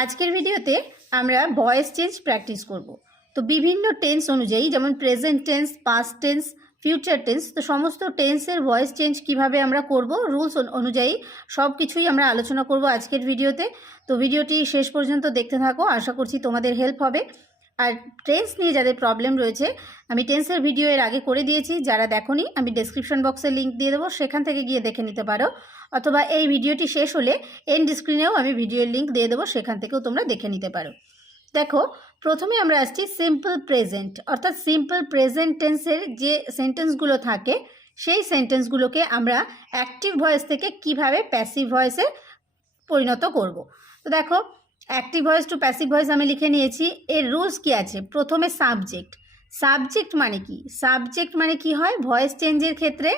আজকের ভিডিওতে আমরা ভয়েস চেঞ্জ প্র্যাকটিস করব। তো বিভিন্ন টেন্স অনুযায়ী, যেমন present tense past tense future tense, তো সমস্ত টেন্সের ভয়েস চেঞ্জ কীভাবে আমরা করব, রুলস অনুযায়ী সব কিছুই আমরা আলোচনা করব আজকের ভিডিওতে। তো ভিডিওটি শেষ পর্যন্ত দেখতে থাকো, আশা করছি তোমাদের হেল্প হবে। আর টেন্স নিয়ে যাদের প্রবলেম রয়েছে, আমি টেন্সের ভিডিও এর আগে করে দিয়েছি, যারা দেখোনি, আমি ডেসক্রিপশন বক্সে লিঙ্ক দিয়ে দেবো, সেখান থেকে গিয়ে দেখে নিতে পারো। অথবা এই ভিডিওটি শেষ হলে এন্ড স্ক্রিনেও আমি ভিডিওর লিঙ্ক দিয়ে দেবো, সেখান থেকেও তোমরা দেখে নিতে পারো। দেখো, প্রথমে আমরা আসছি সিম্পল প্রেজেন্ট অর্থাৎ সিম্পল প্রেজেন্ট টেন্সের যে সেন্টেন্সগুলো থাকে, সেই সেন্টেন্সগুলোকে আমরা অ্যাক্টিভ ভয়েস থেকে কীভাবে প্যাসিভ ভয়েসে পরিণত করব। তো দেখো active voice to passive voice আমি লিখে নিয়েছি, এর রুলস কি আছে? প্রথমে সাবজেক্ট সাবজেক্ট মানে কি? সাবজেক্ট মানে কি হয়? ভয়েস চেঞ্জের ক্ষেত্রে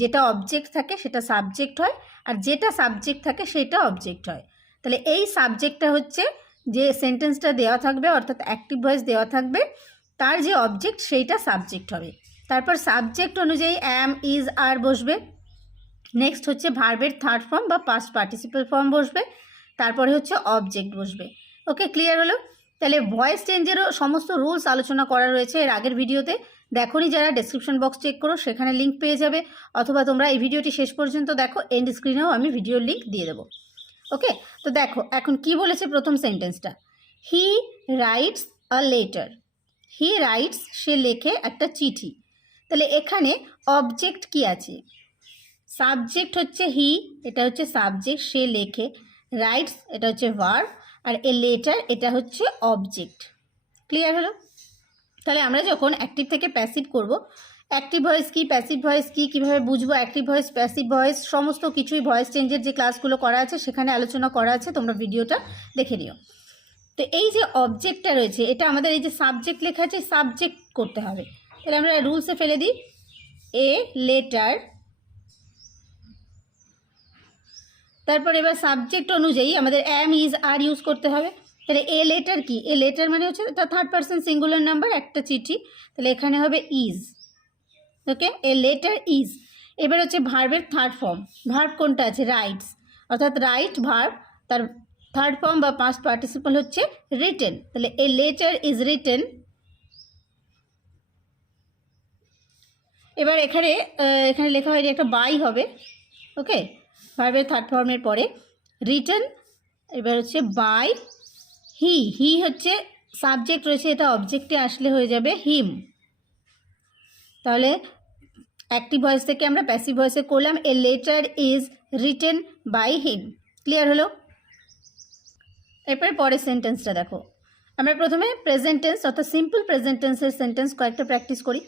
যেটা অবজেক্ট থাকে সেটা সাবজেক্ট হয় আর যেটা সাবজেক্ট থাকে সেটা অবজেক্ট হয়। তাহলে এই সাবজেক্টটা হচ্ছে যে সেন্টেন্সটা দেওয়া থাকবে, অর্থাৎ অ্যাক্টিভ ভয়েস দেওয়া থাকবে, তার যে অবজেক্ট সেইটা সাবজেক্ট হবে। তারপর সাবজেক্ট অনুযায়ী অ্যাম ইজ আর বসবে। নেক্সট হচ্ছে ভার্বের থার্ড ফর্ম বা পাস্ট পার্টিসিপাল ফর্ম বসবে। তারপরে হচ্ছে অবজেক্ট বসবে। ওকে ক্লিয়ার হলো? তাহলে ভয়েস চেঞ্জেরও সমস্ত রুলস আলোচনা করা রয়েছে এর আগের ভিডিওতে দেখোনি যারা ডেসক্রিপশন বক্স চেক করো, সেখানে লিঙ্ক পেয়ে যাবে। অথবা তোমরা এই ভিডিওটি শেষ পর্যন্ত দেখো এন্ড স্ক্রিনেও আমি ভিডিওর লিঙ্ক দিয়ে দেবো। ওকে তো দেখো, এখন কি বলেছে প্রথম সেন্টেন্সটা he writes a letter he writes সে লেখে একটা চিঠি। তাহলে এখানে অবজেক্ট কি আছে? সাবজেক্ট হচ্ছে হি এটা হচ্ছে সাবজেক্ট সে লেখে। রাইটস এটা হচ্ছে ভার্ব আর এ লেটার এটা হচ্ছে অবজেক্ট ক্লিয়ার হলো? তাহলে আমরা যখন অ্যাক্টিভ থেকে প্যাসিভ করব অ্যাক্টিভ ভয়েস কি প্যাসিভ ভয়েস কি, কীভাবে বুঝব অ্যাক্টিভ ভয়েস প্যাসিভ ভয়েস সমস্ত কিছুই ভয়েস চেঞ্জের যে ক্লাসগুলো করা আছে, সেখানে আলোচনা করা আছে, তোমরা ভিডিওটা দেখে নিও। তো এই যে অবজেক্টটা রয়েছে, এটা আমাদের এই যে সাবজেক্ট লেখা আছে সাবজেক্ট করতে হবে। তাহলে আমরা রুলসে ফেলে দিই। এ লেটার তারপর এবার সাবজেক্ট অনুযায়ী আমাদের অ্যাম ইজ আর ইউজ করতে হবে। তাহলে এ লেটার কি? এ লেটার মানে হচ্ছে এটা থার্ড পার্সন সিঙ্গুলার নাম্বার একটা চিঠি। তাহলে এখানে হবে is okay a letter is এবার হচ্ছে ভার্বের থার্ড ফর্ম ভার্ব কোনটা আছে? রাইটস অর্থাৎ রাইট ভার্ব তার থার্ড ফর্ম বা পাঁচ পার্টিসিপাল হচ্ছে রিটেন তাহলে এ লেটার ইজ রিটেন এবার এখানে এখানে লেখা হয়নি একটা বাই হবে ওকে ভার্বের থার্ড ফর্মের পরে। রিটার্ন এবার হচ্ছে বাই হি হি হচ্ছে সাবজেক্ট রয়েছে, এটা অবজেক্টে আসলে হয়ে যাবে হিম তাহলে অ্যাক্টিভ ভয়েস থেকে আমরা প্যাসিভ ভয়েসে করলাম a letter is written by him clear হলো? এরপরে পরের সেন্টেন্সটা দেখো। আমরা প্রথমে প্রেজেন্ট টেন্স অর্থাৎ সিম্পল প্রেজেন্ট টেন্সের সেন্টেন্স কয়েকটা প্র্যাকটিস করি।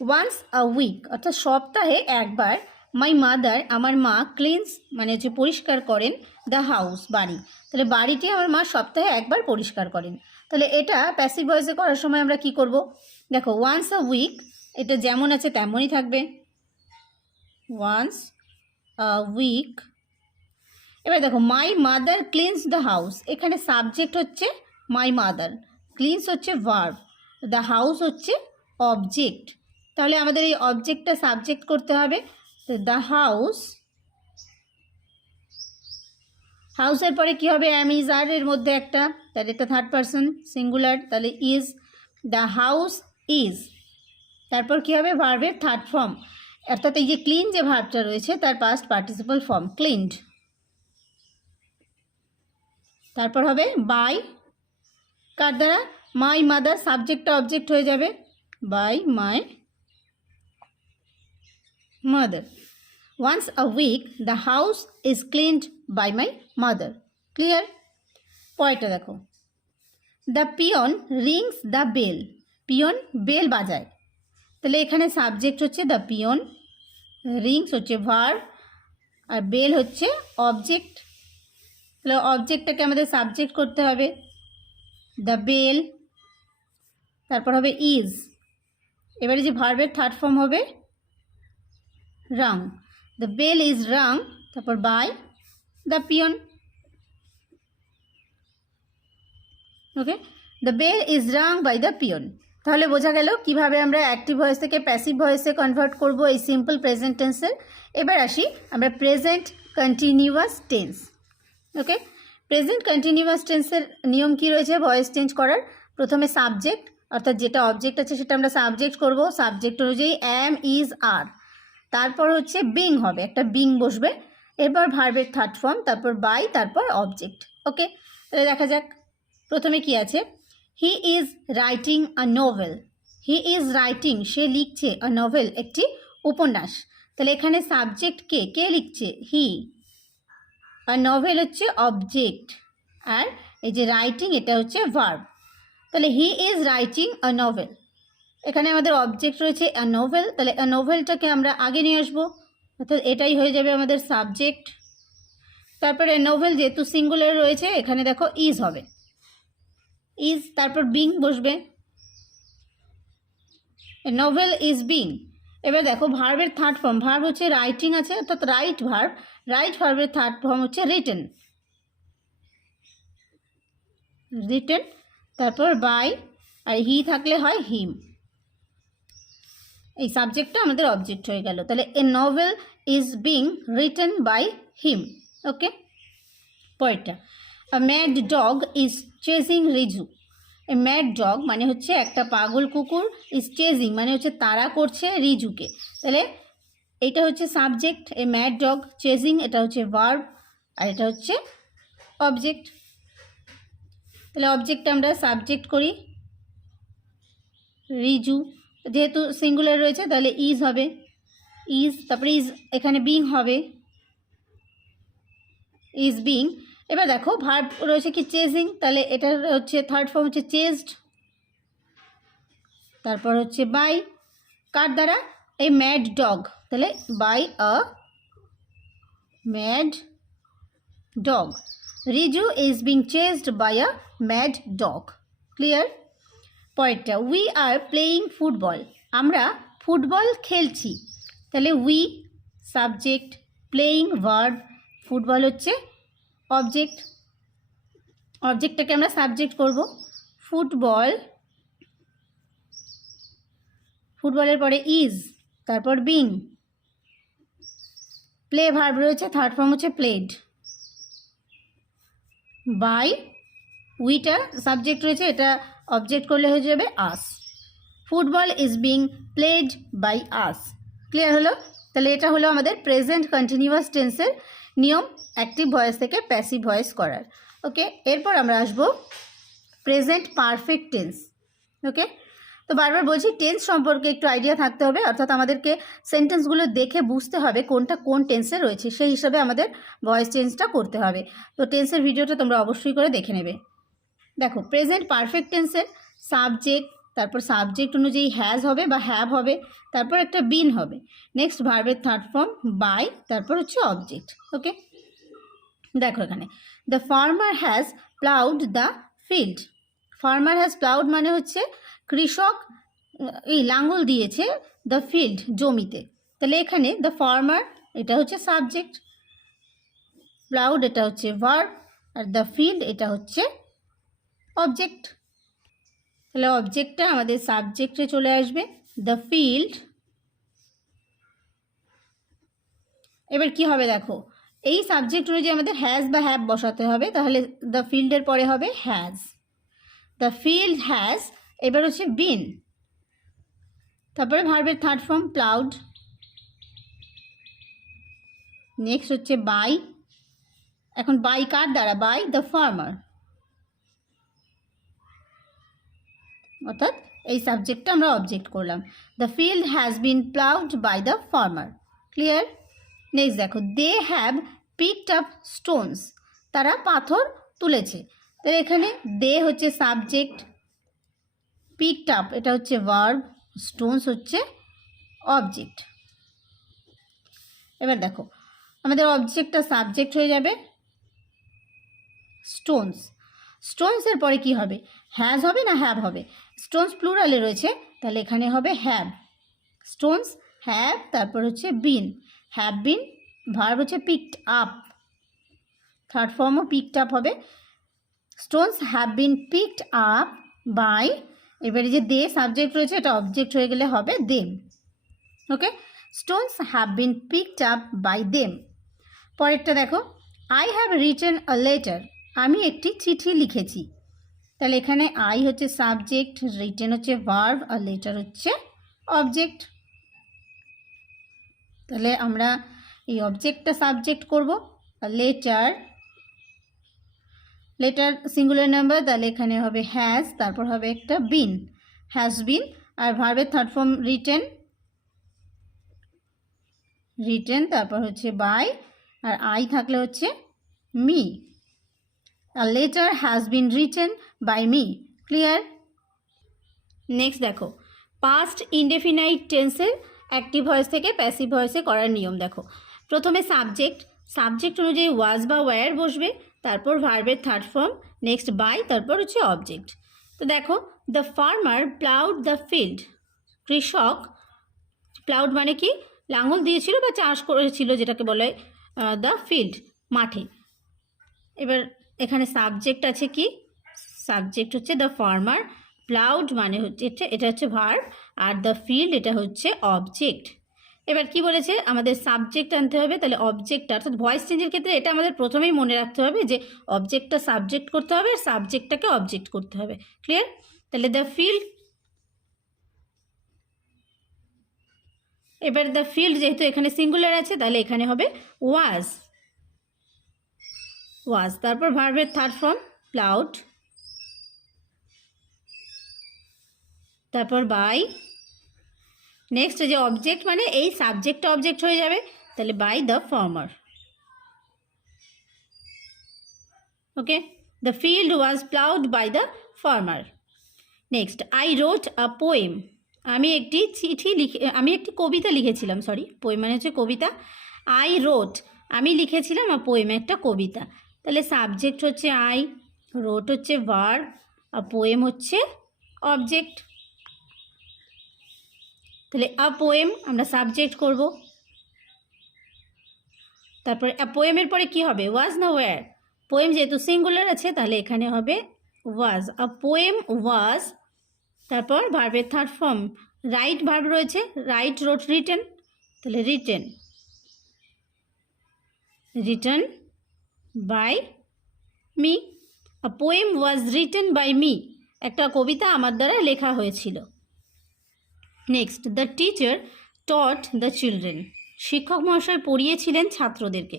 ওয়ান্স আ উইক অর্থাৎ সপ্তাহে একবার মাই মাদার আমার মা ক্লিনস মানে হচ্ছে পরিষ্কার করেন দ্য হাউস বাড়ি। তাহলে বাড়িটি আমার মা সপ্তাহে একবার পরিষ্কার করেন। তাহলে এটা প্যাসিভ ভয়েসে করার সময় আমরা কি করব? দেখো ওয়ান্স আ উইক এটা যেমন আছে তেমনই থাকবে। ওয়ান্স আ উইক এবার দেখো my mother cleans the house এখানে সাবজেক্ট হচ্ছে মাই মাদার ক্লিনস হচ্ছে ভার্ব দ্য হাউস হচ্ছে অবজেক্ট তাহলে আমাদের এই অবজেক্টটা সাবজেক্ট করতে হবে। দ্য হাউস হাউসের পরে কি হবে? অ্যাম ইজ আর এর মধ্যে একটা। তাহলে এটা থার্ড পার্সন সিঙ্গুলার তাহলে ইজ দ্য হাউস ইজ তারপর কি হবে? ভার্বের থার্ড ফর্ম অর্থাৎ এই যে ক্লিন যে ভার্বটা রয়েছে, তার পাস্ট পার্টিসিপাল ফর্ম ক্লিনড তারপর হবে বাই কার দ্বারা? মাই মাদার সাবজেক্টটা অবজেক্ট হয়ে যাবে। By my mother once a week the house is cleaned by my mother clear পরেরটা দেখো। The peon rings the bell peon bell বাজায়। তাহলে এখানে সাবজেক্ট হচ্ছে দ্য পিয়ন রিংস হচ্ছে ভার আর বেল হচ্ছে অবজেক্ট তাহলে অবজেক্টটাকে আমাদের সাবজেক্ট করতে হবে। দ্য বেল তারপর হবে ইজ এবারে যে ভার্বের থার্ড ফর্ম হবে rung the bell is rung তারপর by the peon okay the bell is rung by the peon তাহলে বোঝা গেল কীভাবে আমরা অ্যাক্টিভ ভয়েস থেকে প্যাসিভ ভয়েসে কনভার্ট করব এই সিম্পল প্রেজেন্ট টেন্সের এবার আসি আমরা present continuous tense okay present continuous টেন্সের নিয়ম কি রয়েছে? ভয়েস চেঞ্জ করার। প্রথমে সাবজেক্ট অর্থাৎ যেটা অবজেক্ট আছে সেটা আমরা সাবজেক্ট করব। সাবজেক্ট অনুযায়ী অ্যাম ইজ আর তারপর হচ্ছে বিং হবে, একটা বিং বসবে। এরপর ভার্বের থার্ড ফর্ম তারপর বাই তারপর অবজেক্ট ওকে তাহলে দেখা যাক, প্রথমে কি আছে? He is writing a novel he is writing সে লিখছে আ নোভেল একটি উপন্যাস। তাহলে এখানে সাবজেক্ট কে? কে লিখছে? হি আর নভেল হচ্ছে অবজেক্ট আর এই যে রাইটিং এটা হচ্ছে ভার্ব তাহলে he is writing a novel এখানে আমাদের অবজেক্ট রয়েছে অ্যা নোভেল তাহলে আ নোভেলটাকে আমরা আগে নিয়ে আসব। অর্থাৎ এটাই হয়ে যাবে আমাদের সাবজেক্ট তারপরে নোভেল যেহেতু সিঙ্গুলার রয়েছে, এখানে দেখো ইজ হবে। ইজ তারপর বিং বসবে। নোভেল ইজ বিং এবার দেখো ভার্বের থার্ড ফর্ম ভার্ব হচ্ছে রাইটিং আছে, অর্থাৎ রাইট ভার্ব রাইট ভার্বের থার্ড ফর্ম হচ্ছে রিটেন রিটেন তারপর বাই আর হি থাকলে হয় হিম এই সাবজেক্টটা আমাদের অবজেক্ট হয়ে গেল। তাহলে a novel is being written by him okay পরেরটা mad dog is chasing Riju a mad dog মানে হচ্ছে একটা পাগল কুকুর ইজ চেজিং মানে হচ্ছে তারা করছে রিজুকে। তাহলে এটা হচ্ছে subject a mad dog chasing এটা হচ্ছে ভার্ব আর এটা হচ্ছে অবজেক্ট তাহলে অবজেক্ট আমরা সাবজেক্ট করি রিজু যেহেতু সিঙ্গুলার রয়েছে, তাহলে ইজ হবে। ইজ তারপরে ইজ এখানে বিং হবে। ইজ বিং এবার দেখো ভার্ব রয়েছে কি চেজিং তাহলে এটা হচ্ছে থার্ড ফর্ম হচ্ছে চেজড তারপর হচ্ছে বাই কার দ্বারা? এই ম্যাড ডগ তাহলে by a mad dog Riju is being chased by a mad dog clear পরেরটা উই আর প্লেয়িং ফুটবল আমরা ফুটবল খেলছি। তাহলে we subject playing verb football হচ্ছে অবজেক্ট অবজেক্টটাকে আমরা সাবজেক্ট করব। ফুটবল ফুটবলের পরে ইজ তারপর বিং প্লে ভার্ব রয়েছে থার্ড ফর্ম হচ্ছে প্লেড বাই উইটা সাবজেক্ট রয়েছে, এটা অবজেক্ট করলে হয়ে যাবে us football is being played by us clear হলো? তাহলে এটা হলো আমাদের প্রেজেন্ট কন্টিনিউয়াস টেন্সের নিয়ম অ্যাক্টিভ ভয়েস থেকে প্যাসিভ ভয়েস করার। ওকে এরপর আমরা আসব প্রেজেন্ট পারফেক্ট টেন্স ওকে তো বারবার বলছি টেন্স সম্পর্কে একটু আইডিয়া থাকতে হবে, অর্থাৎ আমাদেরকে সেন্টেন্সগুলো দেখে বুঝতে হবে কোনটা কোন টেন্সে রয়েছে, সেই হিসাবে আমাদের ভয়েস চেঞ্জটা করতে হবে। তো টেন্সের ভিডিওটা তোমরা অবশ্যই করে দেখে নেবে। দেখো প্রেজেন্ট পারফেক্ট টেন্সের সাবজেক্ট তারপর সাবজেক্ট অনুযায়ী হ্যাজ হবে বা হ্যাভ হবে, তারপর একটা বিন হবে। নেক্সট ভার্বের থার্ড ফর্ম বাই তারপর হচ্ছে অবজেক্ট ওকে দেখো এখানে the farmer has ploughed the field farmer has ploughed মানে হচ্ছে কৃষক এই লাঙল দিয়েছে দ্য ফিল্ড জমিতে। তাহলে এখানে দ্য ফার্মার এটা হচ্ছে সাবজেক্ট প্লাউড এটা হচ্ছে ভার্ব আর দ্য ফিল্ড এটা হচ্ছে অবজেক্ট তাহলে অবজেক্টটা আমাদের সাবজেক্টে চলে আসবে দ্য ফিল্ড এবার কি হবে দেখো, এই সাবজেক্ট অনুযায়ী আমাদের হ্যাজ বা হ্যাভ বসাতে হবে, তাহলে দ্য ফিল্ডের পরে হবে হ্যাজ দ্য ফিল্ড হ্যাজ এবার হচ্ছে বিন তারপরে ভার্বের থার্ড ফর্ম প্লাউড নেক্সট হচ্ছে বাই এখন বাই কার দ্বারা? বাই দ্য ফার্মার অর্থাৎ এই সাবজেক্টটা আমরা অবজেক্ট করলাম। The field has been ploughed by the farmer clear next দেখো they have picked up stones তারা পাথর তুলেছে। তাহলে এখানে দে হচ্ছে সাবজেক্ট পিকড আপ এটা হচ্ছে ভার্ব স্টোনস হচ্ছে অবজেক্ট এবার দেখো, আমাদের অবজেক্টটা সাবজেক্ট হয়ে যাবে। স্টোনস স্টোনসের পরে কি হবে? হ্যাজ হবে না হ্যাভ হবে? স্টোনস প্লুরালে রয়েছে, তাহলে এখানে হবে হ্যাভ স্টোনস হ্যাভ তারপর হচ্ছে বিন হ্যাভ বিন ভার্ব হচ্ছে পিকড আপ থার্ড ফর্মও পিকড আপ হবে। Stones have been picked up by এবারে যে দে সাবজেক্ট রয়েছে, এটা অবজেক্ট হয়ে গেলে হবে them okay stones have been picked up by them পরেরটা দেখো। I have written a letter আমি একটি চিঠি লিখেছি। তাহলে এখানে আই হচ্ছে সাবজেক্ট রিটেন হচ্ছে ভার্ভ আর লেটার হচ্ছে অবজেক্ট তাহলে আমরা এই অবজেক্টটা সাবজেক্ট করব, আর লেটার লেটার সিঙ্গুলার নাম্বার তাহলে এখানে হবে হ্যাজ তারপর হবে একটা বিন হ্যাজ বিন আর ভার্বের থার্ড ফর্ম রিটেন রিটেন তারপর হচ্ছে বাই আর আই থাকলে হচ্ছে me R letter has been written by me clear next দেখো। পাস্ট ইনডেফিনাইট টেন্সের অ্যাক্টিভ ভয়েস থেকে প্যাসিভ ভয়েসে করার নিয়ম দেখো। প্রথমে সাবজেক্ট সাবজেক্ট অনুযায়ী ওয়াজ বা ওয়্যার বসবে, তারপর ভার্বের থার্ড ফর্ম নেক্সট বাই তারপর হচ্ছে অবজেক্ট তো দেখো the farmer ploughed the field কৃষক প্লাউড মানে কি? লাঙল দিয়েছিল বা চাষ করেছিল যেটাকে বলে দ্য ফিল্ড মাঠে। এবার এখানে সাবজেক্ট আছে কি? সাবজেক্ট হচ্ছে দ্য ফার্মার প্লাউড মানে হচ্ছে, এটা হচ্ছে ভার্ব আর দ্য ফিল্ড এটা হচ্ছে অবজেক্ট এবার কি বলেছে? আমাদের সাবজেক্ট আনতে হবে, তাহলে অবজেক্ট অর্থাৎ ভয়েস চেঞ্জের ক্ষেত্রে এটা আমাদের প্রথমেই মনে রাখতে হবে যে অবজেক্টটা সাবজেক্ট করতে হবে, আর সাবজেক্টটাকে অবজেক্ট করতে হবে। ক্লিয়ার তাহলে দ্য ফিল্ড এবার দ্য ফিল্ড যেহেতু এখানে সিঙ্গুলার আছে, তাহলে এখানে হবে ওয়াজ ওয়াজ তারপর ভার্বের থার্ড ফর্ম প্লাউড তারপর বাই নেক্সট যে অবজেক্ট মানে এই সাবজেক্ট অবজেক্ট হয়ে যাবে, তাহলে by the farmer okay the field was ploughed by the farmer next I wrote a poem আমি একটি চিঠি লিখে, আমি একটি কবিতা লিখেছিলাম সরি পোয়েম মানে হচ্ছে কবিতা। আই রোট আমি লিখেছিলাম আ পোয়েম একটা কবিতা। তাহলে সাবজেক্ট হচ্ছে আই রোট হচ্ছে ভার আর পোয়েম হচ্ছে অবজেক্ট তাহলে আ পোয়েম আমরা সাবজেক্ট করব। তারপরে পোয়েমের পরে কি হবে? ওয়াজ না ওয়্যার পোয়েম যেহেতু সিঙ্গুলার আছে, তাহলে এখানে হবে ওয়াজ আ পোয়েম ওয়াজ তারপর ভার্বের থার্ড ফর্ম রাইট ভার্ব রয়েছে রাইট রোট রিটেন তাহলে written written by me a poem was written by me একটা কবিতা আমার দ্বারা লেখা হয়েছিল। Next the teacher taught the children শিক্ষক মহাশয় পড়িয়েছিলেন ছাত্রদেরকে।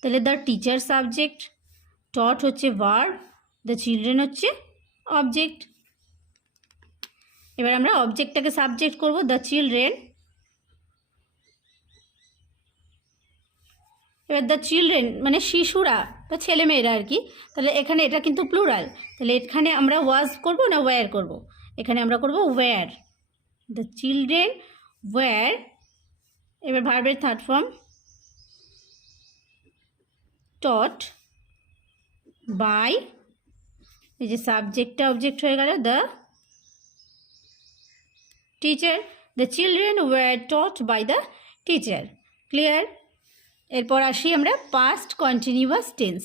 তাহলে দ্য টিচার সাবজেক্ট টট হচ্ছে ভার্ব দ্য চিলড্রেন হচ্ছে অবজেক্ট এবার আমরা অবজেক্টটাকে সাবজেক্ট করব দ্য চিলড্রেন এবার দ্য চিলড্রেন মানে শিশুরা বা ছেলেমেয়েরা আর কি, তাহলে এখানে এটা কিন্তু প্লুরাল তাহলে এখানে আমরা ওয়াজ করব না ওয়্যার করব? এখানে আমরা করব ওয়্যার দ্য চিলড্রেন ওয়্যার এবার ভার্বের থার্ড ফর্ম টট বাই এই যে সাবজেক্টটা অবজেক্ট হয়ে গেল the teacher the children were taught by the teacher clear এরপর আসি আমরা past continuous tense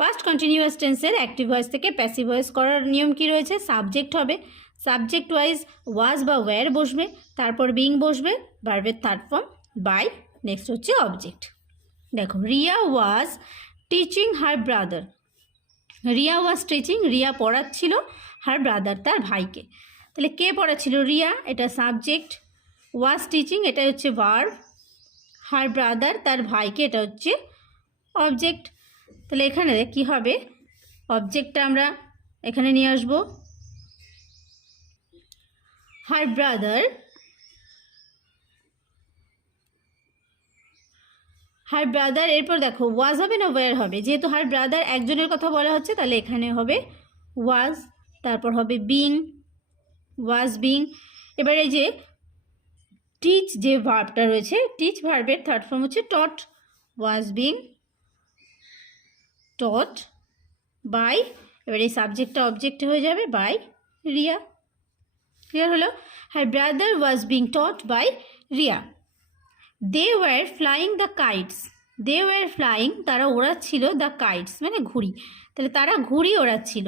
past continuous টেন্সের অ্যাক্টিভ ভয়েস থেকে প্যাসিভ ভয়েস করার নিয়ম কি রয়েছে? সাবজেক্ট হবে। সাবজেক্ট ওয়াইজ ওয়াজ বা ওয়্যার বসবে, তারপর বিং বসবে ভার্বের থার্ড ফর্ম বাই নেক্সট হচ্ছে অবজেক্ট দেখো, Riya was teaching her brother Riya was teaching Riya পড়াচ্ছিল her brother তার ভাইকে। তাহলে কে পড়াচ্ছিল? রিয়া, এটা সাবজেক্ট ওয়াজ টিচিং এটা হচ্ছে ভার্ভ হার ব্রাদার তার ভাইকে এটা হচ্ছে অবজেক্ট তাহলে এখানে কি হবে? অবজেক্টটা আমরা এখানে নিয়ে আসব। হার ব্রাদার হার ব্রাদার এরপর দেখো ওয়াজ হবে না ওয়ার হবে? যেহেতু হার ব্রাদার একজনের কথা বলা হচ্ছে, তাহলে এখানে হবে ওয়াজ তারপর হবে বিং ওয়াজ বিং এবার যে টিচ যে ভার্বটা রয়েছে টিচ ভার্বের থার্ড ফর্ম হচ্ছে টট ওয়াজ বিং টট বাই এবার এই সাবজেক্টটা অবজেক্ট হয়ে যাবে বাই রিয়া। ক্লিয়ার হলো? Her brother was being taught by Riya. They were flying the kites they were flying তারা ওড়াচ্ছিল দ্য কাইটস মানে ঘুড়ি। তাহলে তারা ঘুড়ি ওড়াচ্ছিল।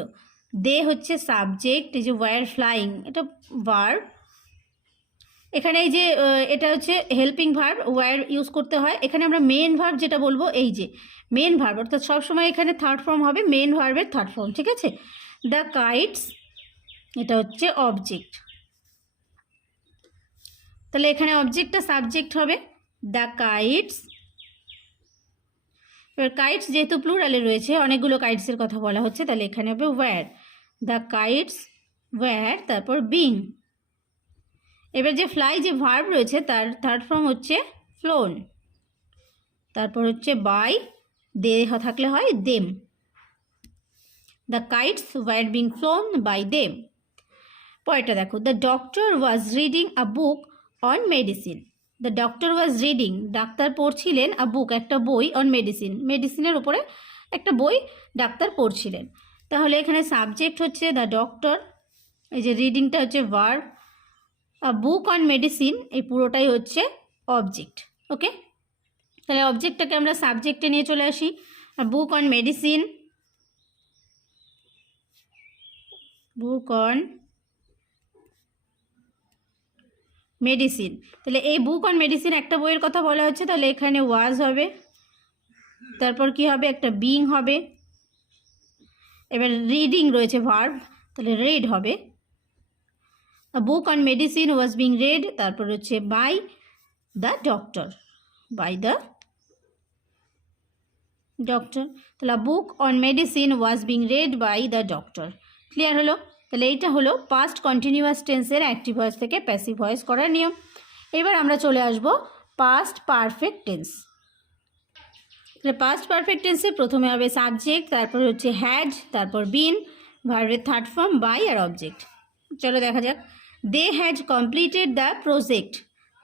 দে হচ্ছে সাবজেক্ট এই যে ওয়ার ফ্লাইং এটা ভার্ব এখানে এই যে এটা হচ্ছে হেল্পিং ভার্ব ওয়ার ইউজ করতে হয়। এখানে আমরা মেন ভার্ব যেটা বলব, এই যে মেন ভার্ব অর্থাৎ সবসময় এখানে থার্ড ফর্ম হবে মেন ভার্বের থার্ড ফর্ম ঠিক আছে? দ্য কাইটস এটা হচ্ছে অবজেক্ট তাহলে এখানে অবজেক্টটা সাবজেক্ট হবে। দ্য কাইটস এবার কাইটস যেহেতু প্লুরালে রয়েছে, অনেকগুলো কাইটসের কথা বলা হচ্ছে, তাহলে এখানে হবে ওয়্যার দ্য কাইটস ওয়্যার তারপর বিং এবার যে ফ্লাই যে ভার্ব রয়েছে তার থার্ড ফর্ম হচ্ছে ফ্লোন তারপর হচ্ছে বাই দে থাকলে হয় them the kites were being flown by them পরেরটা দেখো the doctor was reading a book on medicine the doctor was reading doctor পড়ছিলেন আ বুক একটা বই অন মেডিসিন মেডিসিনের উপরে একটা বই ডাক্তার পড়ছিলেন। তাহলে এখানে সাবজেক্ট হচ্ছে দ্য ডক্টর এই যে রিডিংটা হচ্ছে ভার্ব বুক অন মেডিসিন এই পুরোটাই হচ্ছে অবজেক্ট ওকে তাহলে অবজেক্টটাকে আমরা সাবজেক্টে নিয়ে চলে আসি। Book on medicine book on medicine তাহলে এই বুক অন মেডিসিন একটা বইয়ের কথা বলা হচ্ছে, তাহলে এখানে ওয়াজ হবে, তারপর কি হবে? একটা বিং হবে। এবার রিডিং রয়েছে ভার্ব তাহলে রেড হবে। Book on medicine was being read তারপর হচ্ছে by the doctor by the doctor তাহলে book on medicine was being read by the doctor clear হলো? তাহলে এইটা হলো পাস্ট কন্টিনিউয়াস টেন্সের অ্যাক্টিভ ভয়েস থেকে প্যাসিভ ভয়েস করার নিয়ম। এবার আমরা চলে আসব পাস্ট পারফেক্ট টেন্স তাহলে পাস্ট পারফেক্ট টেন্সে প্রথমে হবে সাবজেক্ট তারপর হচ্ছে হ্যাড তারপর বিন ভার্বের থার্ড ফর্ম বাই আর অবজেক্ট চলো দেখা যাক। They had completed the project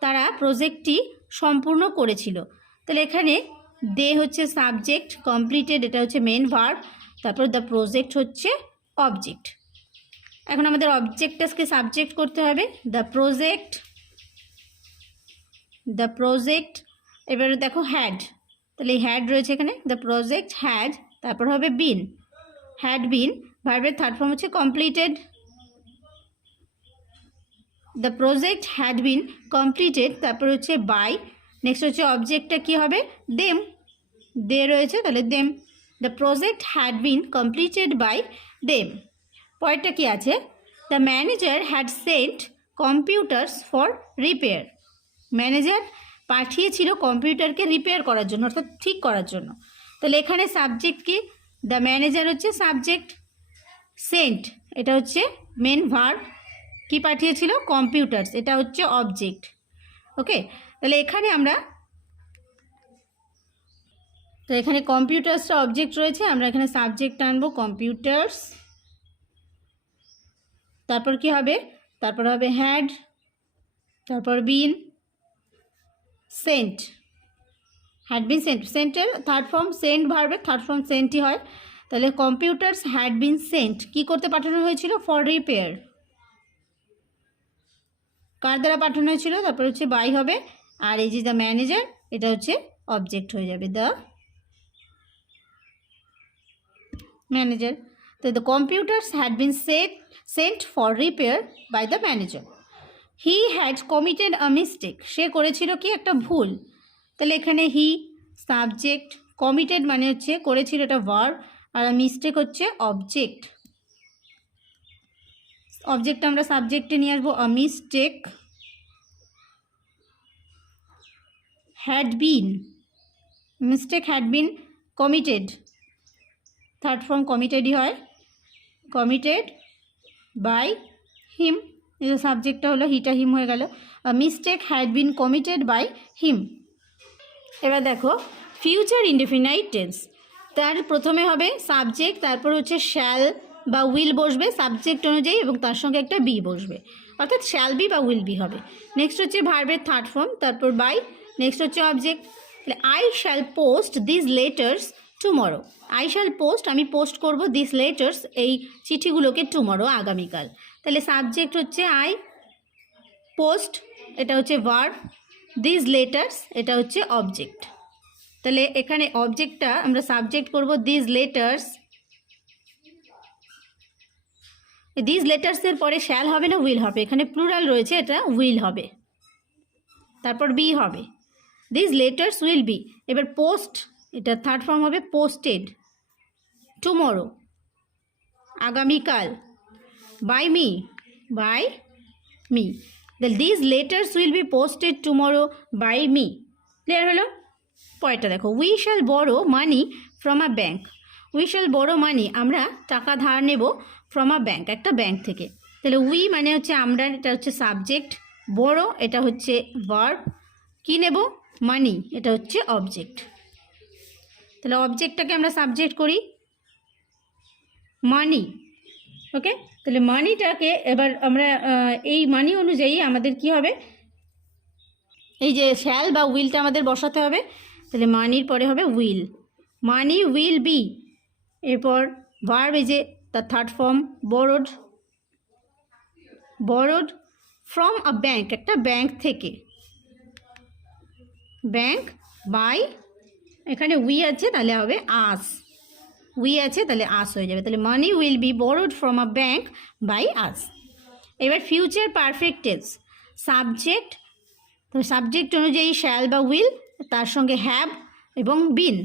তারা প্রজেক্টটি সম্পূর্ণ করেছিল। তাহলে এখানে দে হচ্ছে সাবজেক্ট কমপ্লিটেড এটা হচ্ছে মেন ভার্ব তারপর দ্য প্রজেক্ট হচ্ছে অবজেক্ট এখন আমাদের অবজেক্টটাকে সাবজেক্ট করতে হবে। দ্য প্রজেক্ট দ্য প্রজেক্ট এবারে দেখো হ্যাড তাহলে হ্যাড রয়েছে এখানে। দ্য প্রজেক্ট হ্যাড তারপর হবে বিন হ্যাড বিন ভার্বের থার্ড ফর্ম হচ্ছে completed the project had been completed তারপর হচ্ছে বাই নেক্সট হচ্ছে অবজেক্টটা কি হবে? দেম দে রয়েছে, তাহলে them the project had been completed by them পরেরটা কি আছে? The manager had sent computers for repair manager পাঠিয়েছিল কম্পিউটারকে রিপেয়ার করার জন্য, অর্থাৎ ঠিক করার জন্য। তাহলে এখানে সাবজেক্ট কি? দ্য ম্যানেজার হচ্ছে সাবজেক্ট সেন্ট এটা হচ্ছে মেন ভার্ব কি পাঠিয়েছিল? কম্পিউটার্স, এটা হচ্ছে অবজেক্ট ওকে তাহলে এখানে আমরা, তো এখানে কম্পিউটার্সটা অবজেক্ট রয়েছে, আমরা এখানে সাবজেক্ট আনব, কম্পিউটার্স। তারপর কি হবে? তারপর হবে হ্যাড তারপর been sent had been sent সেন্টের third form sent ভার্বের থার্ড ফর্ম সেন্টই হয়। তাহলে কম্পিউটার্স হ্যাড বিন সেন্ট কি করতে পাঠানো হয়েছিল? ফর রিপেয়ার কার দ্বারা পাঠানো হয়েছিল? তারপর হচ্ছে বাই হবে। আর এই যে দ্য ম্যানেজার এটা হচ্ছে অবজেক্ট হয়ে যাবে দ্য ম্যানেজার তো the computers had been set sent for repair by the manager he had committed a mistake সে করেছিল কি? একটা ভুল। তাহলে এখানে হি সাবজেক্ট কমিটেড মানে হচ্ছে করেছিল এটা ভার্ব আর মিস্টেক হচ্ছে অবজেক্ট অবজেক্ট আমরা সাবজেক্টে নিয়ে আসব a mistake had been mistake had been committed third form কমিটেডই হয় কমিটেড বাই হিম এই সাবজেক্টটা হলো হিটা হিম হয়ে গেল mistake had been committed by him এবার দেখো ফিউচার ইনডিফিনাইট টেন্স তার প্রথমে হবে সাবজেক্ট তারপর হচ্ছে শ্যাল বা উইল বসবে সাবজেক্ট অনুযায়ী এবং তার সঙ্গে একটা বি বসবে। অর্থাৎ শ্যাল বি বা উইল বি হবে। নেক্সট হচ্ছে ভার্বের থার্ড ফর্ম তারপর বাই নেক্সট হচ্ছে object I shall post this letters tomorrow I shall post আমি পোস্ট করব দিস লেটার্স এই চিঠিগুলোকে টুমরো আগামীকাল। তাহলে সাবজেক্ট হচ্ছে আই পোস্ট এটা হচ্ছে ভার্ব দিস লেটার্স এটা হচ্ছে অবজেক্ট তাহলে এখানে অবজেক্টটা আমরা সাবজেক্ট করব দিস লেটার্স দিস লেটার্সের পরে শ্যাল হবে না উইল হবে? এখানে প্লুরাল রয়েছে, এটা উইল হবে। তারপর বি হবে। দিস লেটার্স উইল বি এবার পোস্ট এটা থার্ড ফর্ম হবে পোস্টেড টুমরো আগামীকাল। By me by me the this letters will be posted tomorrow by me clear হলো? পরেরটা দেখো। We shall borrow money from a bank we shall borrow money আমরা টাকা ধার নেব ফ্রম আ ব্যাঙ্ক একটা ব্যাঙ্ক থেকে। তাহলে উই মানে হচ্ছে আমরা, এটা হচ্ছে সাবজেক্ট বড়ো, এটা হচ্ছে ভার্ব কী নেব? মানি এটা হচ্ছে অবজেক্ট তাহলে অবজেক্টটাকে আমরা সাবজেক্ট করি। মানি ওকে তাহলে মানিটাকে এবার আমরা এই মানি অনুযায়ী আমাদের কি হবে? এই যে শ্যাল বা উইলটা আমাদের বসাতে হবে। তাহলে মানির পরে হবে উইল মানি উইল বি এরপর ভার্ব এই যে তার third form borrowed borrowed from a bank একটা ব্যাংক থেকে। ব্যাংক বাই এখানে উই আছে, তাহলে হবে আস উই আছে, তাহলে আস হয়ে যাবে। তাহলে money will be borrowed from a bank by us এবার ফিউচার পারফেক্ট টেন্স সাবজেক্ট তো সাবজেক্ট অনুযায়ী শ্যাল বা উইল তার সঙ্গে হ্যাভ এবং বিন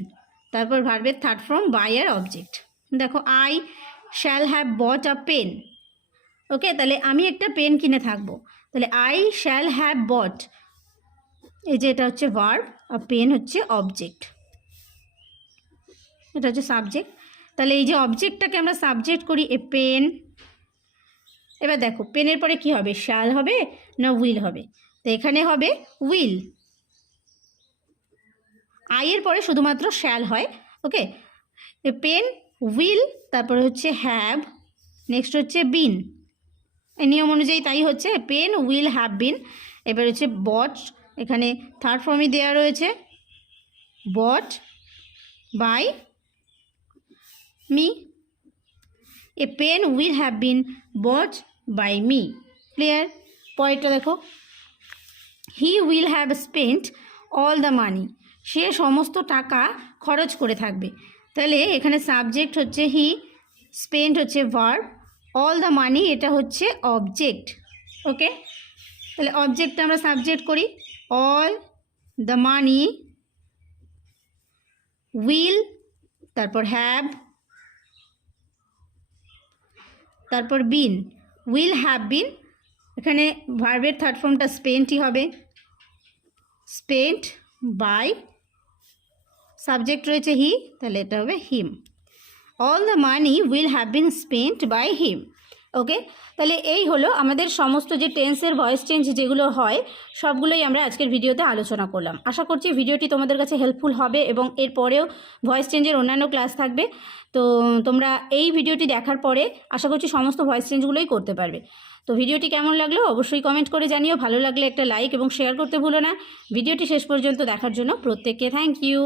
তারপর ভার্বের থার্ড ফর্ম বাই আর অবজেক্ট দেখো I shall have bought a pen okay তাহলে আমি একটা পেন কিনে থাকব। তাহলে আই শ্যাল হ্যাভ বট এই যে এটা হচ্ছে ভার্ব আর পেন হচ্ছে অবজেক্ট এটা হচ্ছে সাবজেক্ট তাহলে এই যে অবজেক্টটাকে আমরা সাবজেক্ট করি এ পেন এবার দেখো পেনের পরে কি হবে? শ্যাল হবে না উইল হবে? তো এখানে হবে উইল আইয়ের পরে শুধুমাত্র শ্যাল হয়। ওকে পেন উইল তারপরে হচ্ছে হ্যাভ নেক্সট হচ্ছে বিন নিয়ম অনুযায়ী তাই হচ্ছে পেন উইল হ্যাভ বিন এবার হচ্ছে বট এখানে থার্ড ফর্মই দেওয়া রয়েছে। Bought by me a pen will have been bought by me clear পরেরটা দেখো। He will have spent all the money সে সমস্ত টাকা খরচ করে থাকবে। তাহলে এখানে সাবজেক্ট হচ্ছে হি স্পেন্ট হচ্ছে ভার্ব অল দ্য মানি এটা হচ্ছে অবজেক্ট ওকে তাহলে অবজেক্টটা আমরা সাবজেক্ট করি অল দ্য মানি উইল তারপর হ্যাভ তারপর বিন উইল হ্যাভ বিন এখানে ভার্বের থার্ড ফর্মটা স্পেন্টই হবে স্পেন্ট বাই সাবজেক্ট রয়েছে হি তাহলে এটা হবে him all the money will have been spent by him okay তাহলে এই হলো আমাদের সমস্ত যে টেন্সের ভয়েস চেঞ্জ যেগুলো হয়, সবগুলোই আমরা আজকের ভিডিওতে আলোচনা করলাম। আশা করছি ভিডিওটি তোমাদের কাছে হেল্পফুল হবে এবং এরপরেও ভয়েস চেঞ্জের অন্যান্য ক্লাস থাকবে। তো তোমরা এই ভিডিওটি দেখার পরে আশা করছি সমস্ত ভয়েস চেঞ্জগুলোই করতে পারবে। তো ভিডিওটি কেমন লাগল অবশ্যই কমেন্ট করে জানিও। ভালো লাগলে একটা লাইক এবং শেয়ার করতে ভুলো না। ভিডিওটি শেষ পর্যন্ত দেখার জন্য প্রত্যেককে থ্যাংক ইউ